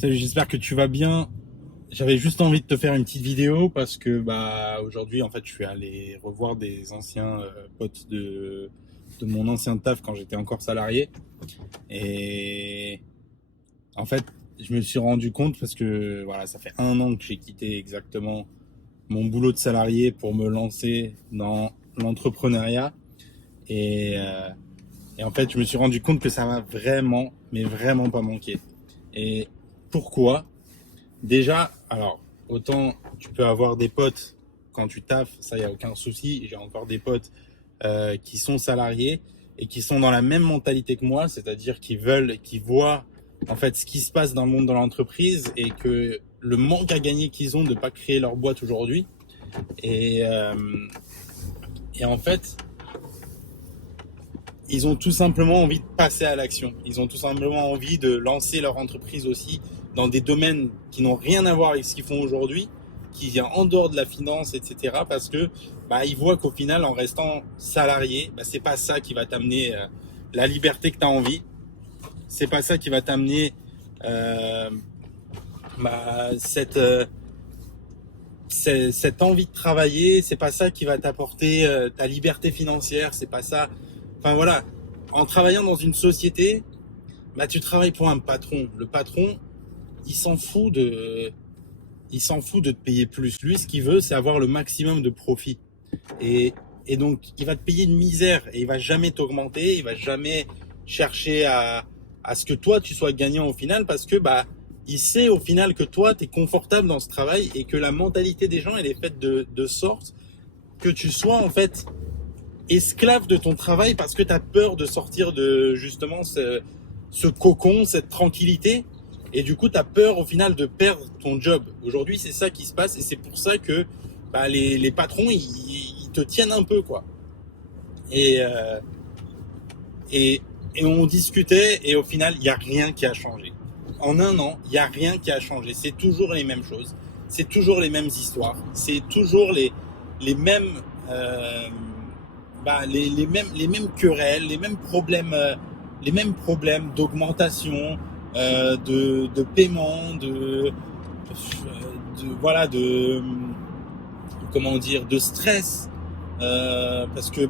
Salut, j'espère que tu vas bien. J'avais juste envie de te faire une petite vidéo parce que aujourd'hui en fait je suis allé revoir des anciens potes de mon ancien taf quand j'étais encore salarié et en fait je me suis rendu compte parce que voilà, ça fait 1 an que j'ai quitté exactement mon boulot de salarié pour me lancer dans l'entrepreneuriat et, euh, et en fait je me suis rendu compte que ça m'a vraiment mais vraiment pas manqué. Et pourquoi? Déjà, alors, autant tu peux avoir des potes quand tu taffes, ça, il n'y a aucun souci. J'ai encore des potes qui sont salariés et qui sont dans la même mentalité que moi, c'est-à-dire qui voient en fait ce qui se passe dans le monde de l'entreprise et que le manque à gagner qu'ils ont de ne pas créer leur boîte aujourd'hui. Et, euh, et en fait, ils ont tout simplement envie de passer à l'action. Ils ont tout simplement envie de lancer leur entreprise aussi dans des domaines qui n'ont rien à voir avec ce qu'ils font aujourd'hui, qui vient en dehors de la finance, etc. Parce que ils voient qu'au final, en restant salarié, c'est pas ça qui va t'amener la liberté que tu as envie. C'est pas ça qui va t'amener euh, cette cette envie de travailler. C'est pas ça qui va t'apporter ta liberté financière. C'est pas ça. Enfin voilà, en travaillant dans une société, tu travailles pour un patron. Le patron, il s'en fout de, il s'en fout de te payer plus. Lui, ce qu'il veut, c'est avoir le maximum de profit. Et, et donc, il va te payer une misère et il va jamais t'augmenter. Il va jamais chercher à ce que toi, tu sois gagnant au final parce que, il sait au final que toi, tu es confortable dans ce travail et que la mentalité des gens, elle est faite de sorte que tu sois, en fait, esclave de ton travail parce que tu as peur de sortir de justement ce cocon, cette tranquillité. Et du coup, tu as peur au final de perdre ton job. Aujourd'hui, c'est ça qui se passe et c'est pour ça que les patrons, ils te tiennent un peu, quoi. Et, euh, et, et on discutait et au final, il n'y a rien qui a changé. En 1 an, il n'y a rien qui a changé. C'est toujours les mêmes choses. C'est toujours les mêmes histoires. C'est toujours les mêmes... les mêmes querelles, les mêmes problèmes d'augmentation, de paiement, voilà, comment dire, de stress, parce que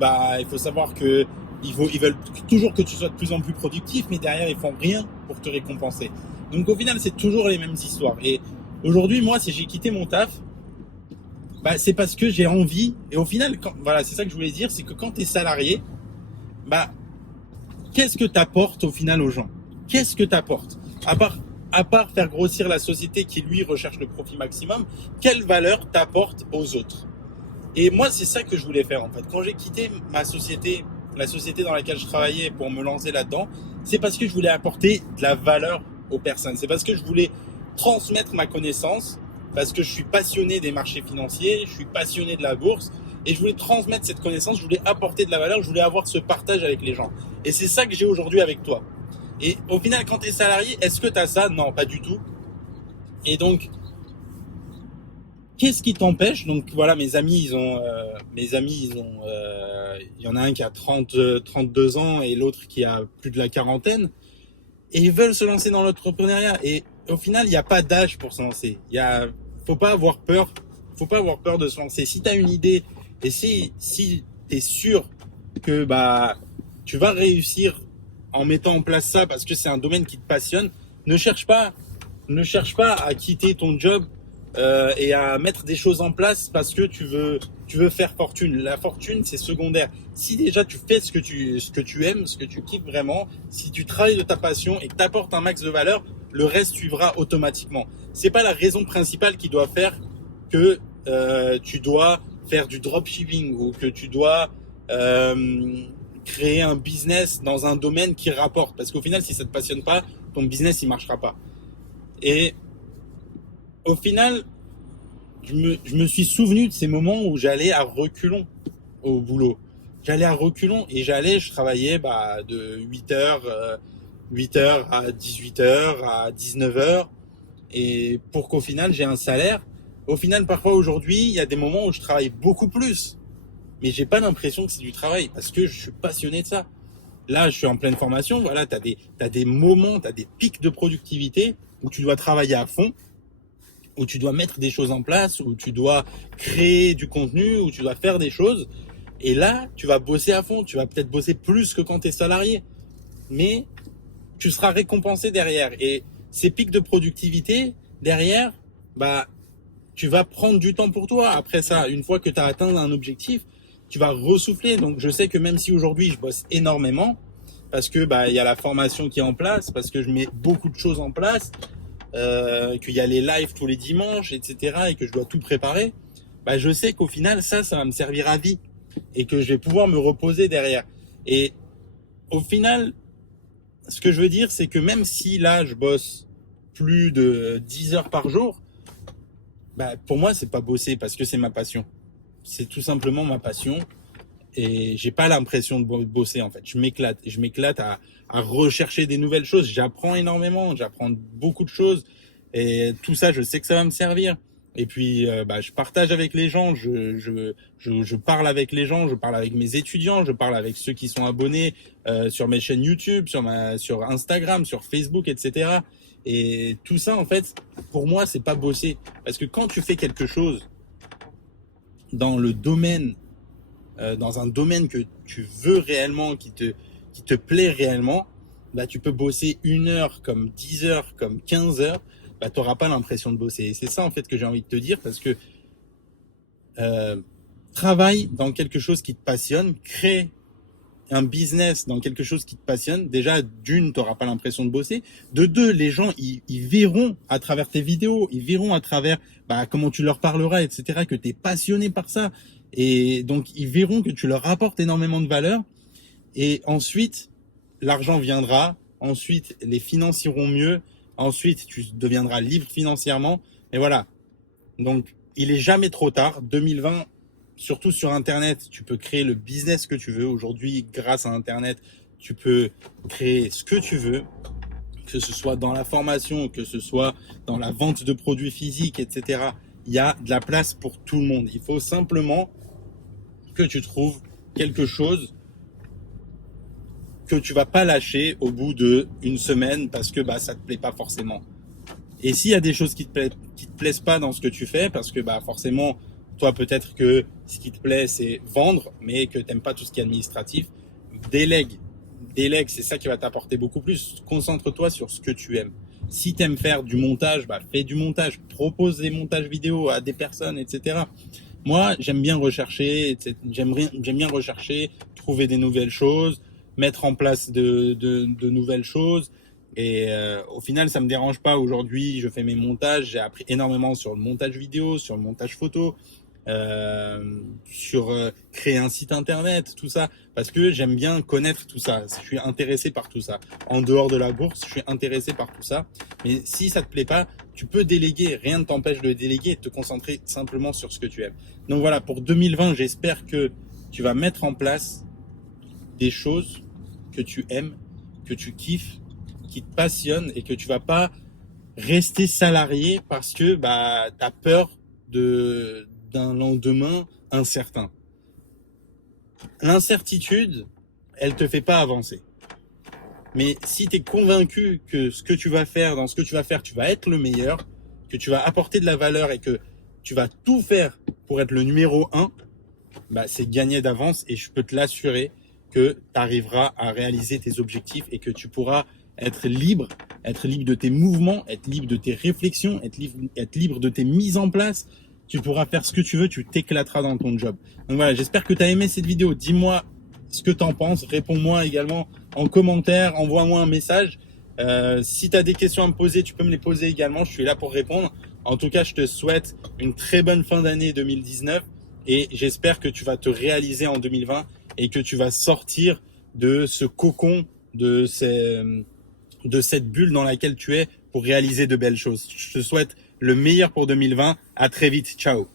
il faut savoir que ils veulent toujours que tu sois de plus en plus productif, mais derrière ils font rien pour te récompenser. Donc au final, c'est toujours les mêmes histoires. Et aujourd'hui, moi, si j'ai quitté mon taf, c'est parce que j'ai envie. Et au final, voilà, c'est ça que je voulais dire, c'est que quand tu es salarié, bah, qu'est-ce que tu apportes au final aux gens? Qu'est-ce que tu apportes à part faire grossir la société qui, lui, recherche le profit maximum, quelle valeur t'apporte aux autres? Et moi, c'est ça que je voulais faire, en fait. Quand j'ai quitté ma société, la société dans laquelle je travaillais pour me lancer là-dedans, c'est parce que je voulais apporter de la valeur aux personnes. C'est parce que je voulais transmettre ma connaissance, parce que je suis passionné des marchés financiers, je suis passionné de la bourse, et je voulais transmettre cette connaissance, je voulais apporter de la valeur, je voulais avoir ce partage avec les gens. Et c'est ça que j'ai aujourd'hui avec toi. Et au final, quand tu es salarié, est-ce que tu as ça? Non, pas du tout. Et donc, qu'est-ce qui t'empêche? Donc voilà, il y en a un qui a 32 ans et l'autre qui a plus de la quarantaine, et ils veulent se lancer dans l'entrepreneuriat. Et au final, il n'y a pas d'âge pour se lancer. Faut pas avoir peur. Faut pas avoir peur de se lancer. Si tu as une idée et si tu es sûr que tu vas réussir en mettant en place ça parce que c'est un domaine qui te passionne, ne cherche pas, ne cherche pas à quitter ton job et à mettre des choses en place parce que tu veux faire fortune. La fortune, c'est secondaire. Si déjà tu fais ce que tu aimes, ce que tu kiffes vraiment, si tu travailles de ta passion et que tu apportes un max de valeur, le reste suivra automatiquement. C'est pas la raison principale qui doit faire que tu dois faire du dropshipping ou que tu dois créer un business dans un domaine qui rapporte. Parce qu'au final, si ça te passionne pas, ton business il marchera pas. Et au final, je me suis souvenu de ces moments où j'allais à reculons au boulot. J'allais à reculons et je travaillais de 8h à 18h, à 19h, et pour qu'au final j'ai un salaire. Au final, parfois aujourd'hui, il y a des moments où je travaille beaucoup plus, mais j'ai pas l'impression que c'est du travail parce que je suis passionné de ça. là, je suis en pleine formation. Voilà, t'as des moments, t'as des pics de productivité où tu dois travailler à fond, où tu dois mettre des choses en place, où tu dois créer du contenu, où tu dois faire des choses. Et là, tu vas bosser à fond. Tu vas peut-être bosser plus que quand tu es salarié. Mais tu seras récompensé derrière. Et ces pics de productivité, derrière, bah, tu vas prendre du temps pour toi. Après ça, une fois que tu as atteint un objectif, tu vas ressouffler. Donc, je sais que même si aujourd'hui, je bosse énormément, parce que bah, il y a la formation qui est en place, parce que je mets beaucoup de choses en place, qu'il y a les lives tous les dimanches, etc., et que je dois tout préparer, bah, je sais qu'au final, ça va me servir à vie et que je vais pouvoir me reposer derrière. Et au final, ce que je veux dire, c'est que même si là, je bosse plus de 10 heures par jour, bah, pour moi, c'est pas bosser parce que c'est ma passion. C'est tout simplement ma passion et j'ai pas l'impression de bosser en fait. Je m'éclate à rechercher des nouvelles choses. J'apprends énormément, j'apprends beaucoup de choses et tout ça, je sais que ça va me servir. Et puis, bah, je partage avec les gens, je parle avec les gens, je parle avec mes étudiants, je parle avec ceux qui sont abonnés sur mes chaînes YouTube, sur Instagram, sur Facebook, etc. Et tout ça, en fait, pour moi, c'est pas bosser. Parce que quand tu fais quelque chose dans le domaine, dans un domaine que tu veux réellement, qui te plaît réellement, bah, tu peux bosser 1 heure, comme 10 heures, comme 15 heures, bah, tu n'auras pas l'impression de bosser. Et c'est ça, en fait, que j'ai envie de te dire, parce que travaille dans quelque chose qui te passionne, crée un business dans quelque chose qui te passionne. Déjà, d'une, tu n'auras pas l'impression de bosser. De deux, les gens, ils verront à travers tes vidéos, ils verront à travers bah, comment tu leur parleras, etc., que tu es passionné par ça. Et donc, ils verront que tu leur apportes énormément de valeur. Et ensuite, l'argent viendra. Ensuite, les finances iront mieux. Ensuite, tu deviendras libre financièrement. Et voilà. Donc, il est jamais trop tard. 2020, surtout sur Internet, tu peux créer le business que tu veux. Aujourd'hui, grâce à Internet, tu peux créer ce que tu veux, que ce soit dans la formation, que ce soit dans la vente de produits physiques, etc. Il y a de la place pour tout le monde. Il faut simplement que tu trouves quelque chose que tu vas pas lâcher au bout d'une semaine parce que bah, ça te plaît pas forcément. Et s'il y a des choses qui te plaisent pas dans ce que tu fais, parce que bah forcément, toi peut-être que ce qui te plaît c'est vendre, mais que t'aimes pas tout ce qui est administratif, délègue. Délègue, c'est ça qui va t'apporter beaucoup plus. Concentre-toi sur ce que tu aimes. Si tu aimes faire du montage, bah fais du montage. Propose des montages vidéo à des personnes, etc. Moi, j'aime bien rechercher, j'aime bien rechercher, trouver des nouvelles choses, mettre en place de nouvelles choses. Et au final, ça me dérange pas. Aujourd'hui, je fais mes montages. J'ai appris énormément sur le montage vidéo, sur le montage photo, sur créer un site internet, tout ça, parce que j'aime bien connaître tout ça. Je suis intéressé par tout ça. En dehors de la bourse, je suis intéressé par tout ça. Mais si ça te plaît pas, tu peux déléguer. Rien ne t'empêche de déléguer et de te concentrer simplement sur ce que tu aimes. Donc voilà, pour 2020, j'espère que tu vas mettre en place des choses que tu aimes, que tu kiffes, qui te passionnent et que tu vas pas rester salarié parce que bah tu as peur d'un lendemain incertain. L'incertitude, elle te fait pas avancer. Mais si tu es convaincu que ce que tu vas faire, dans ce que tu vas faire, tu vas être le meilleur, que tu vas apporter de la valeur et que tu vas tout faire pour être le numéro 1, bah c'est gagné d'avance et je peux te l'assurer que tu arriveras à réaliser tes objectifs et que tu pourras être libre de tes mouvements, être libre de tes réflexions, être libre de tes mises en place. Tu pourras faire ce que tu veux, tu t'éclateras dans ton job. Donc voilà, j'espère que tu as aimé cette vidéo. Dis-moi ce que tu en penses, réponds-moi également en commentaire, envoie-moi un message. Si tu as des questions à me poser, tu peux me les poser également, je suis là pour répondre. En tout cas, je te souhaite une très bonne fin d'année 2019 et j'espère que tu vas te réaliser en 2020 et que tu vas sortir de ce cocon, de cette bulle dans laquelle tu es pour réaliser de belles choses. Je te souhaite le meilleur pour 2020. À très vite. Ciao.